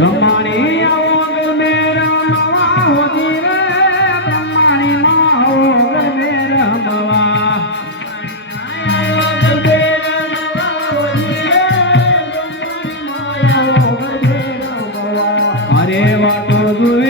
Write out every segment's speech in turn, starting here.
બ્રહ્માણી આવો મેરા બાવા હોજી રે અરે વાતો જોઈ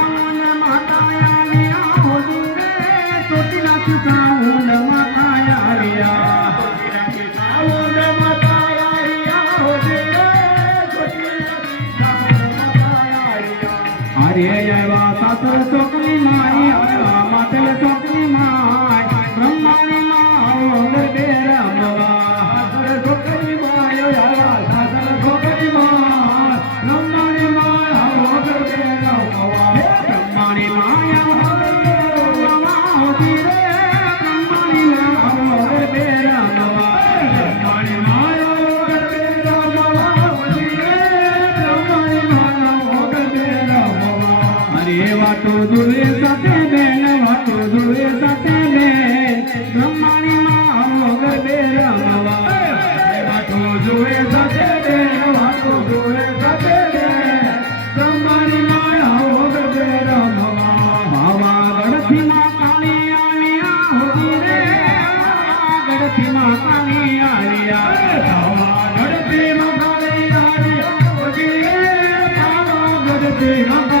আপনারা তো Hey, I'm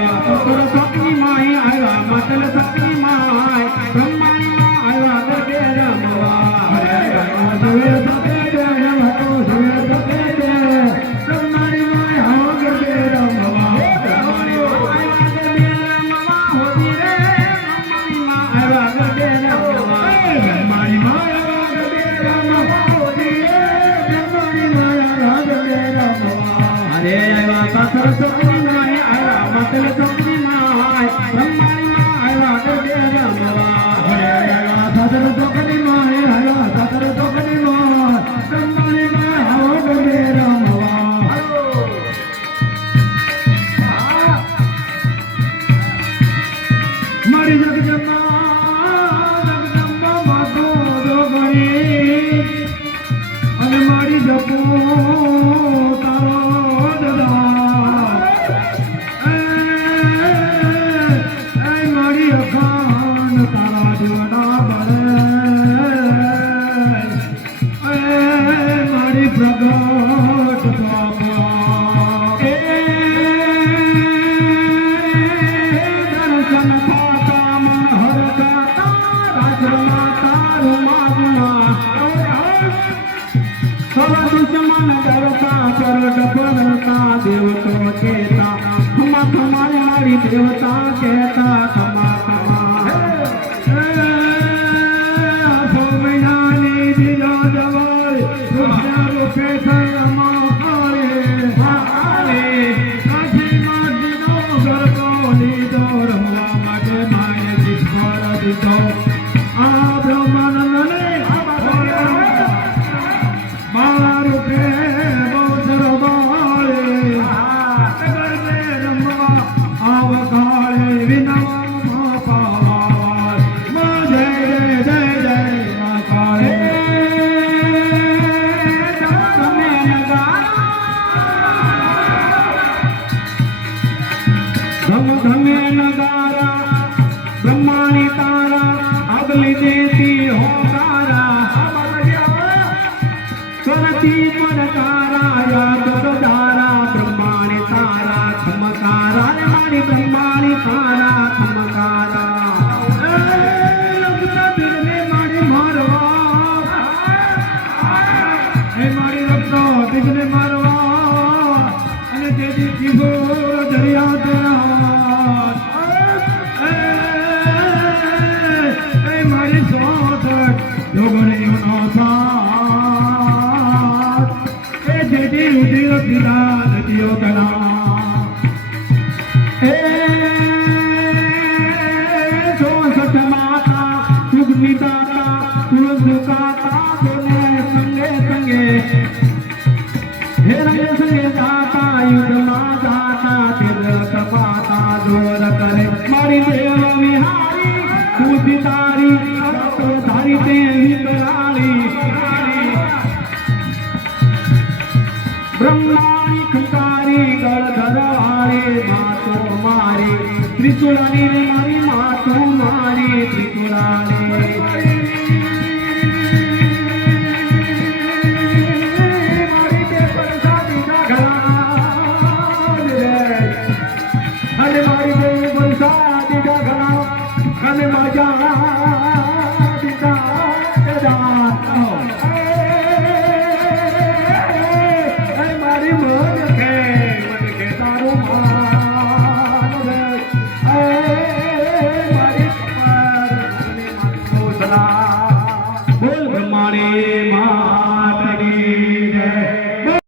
ડરતા કરડ પડતા દેવતો કેતા ખમા મારી દેવતા કેતા આગલી દેતી જેથી ઉઠી પીડા કલા એ જો સત માતા સુગની દાતા તુલસી કાતા દોને સંગે સંગે હે રંગે સંગે જાતા યુદ્ધમાં દાતા તિલક તપાતા જોર કરે મારી દેવ વિહારી બુદ્ધિ તારી ધારી તે બ્રહ્માણી ખંકારી ગળધરવાળી માતો મારી ત્રિશુળાની રે મારી માતો મારી ત્રિશુળાની